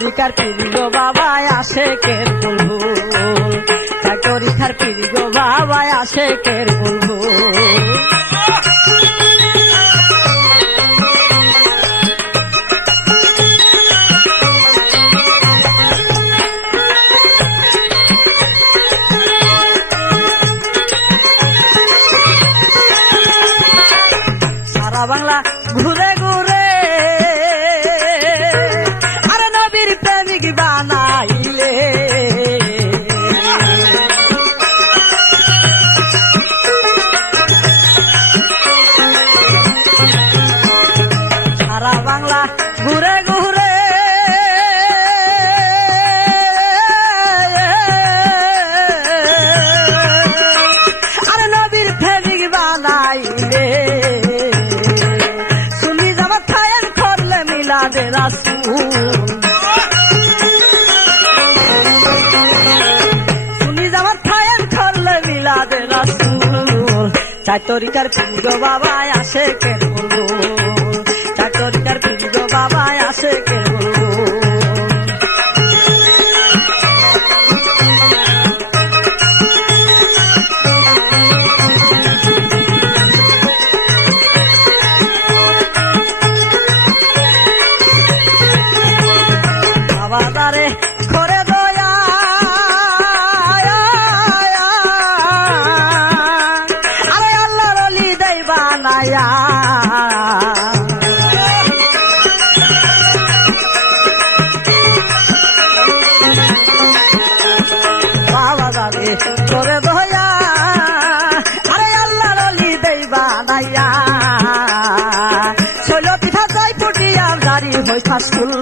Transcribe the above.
তরিকার পীর গো বাবা আশেকের বুলবুল, চার তরিকার পীর গো বাবা আশেকের বুলবুল। সারা বাংলা ঘুরে ঘুরে আরে নবীর প্রেমিক বানাইলে, সারা বাংলা ঘুরে ঘুরে আরে নবীর প্রেমিক বানাইলে, সুন্নি জামাত কায়েম করলে মিলাদে রাসূল, সুন্নি জামাত কায়েম করলে মিলাদে রাসূল। চার তরিকার পীর গো বাবা আশেকের বুলবুল, চার তরিকার পীর গো বাবা আশেকের বুলবুল। বাবা তারে করে দয়া আরে আল্লাহর ওলি দেই বানায়া, বাবা তারে করে দয়া আরে আল্লাহর ওলি দেই বানায়া, ষোলো পিঠা জয় ফুটিয়া জারি হই ফাসুল।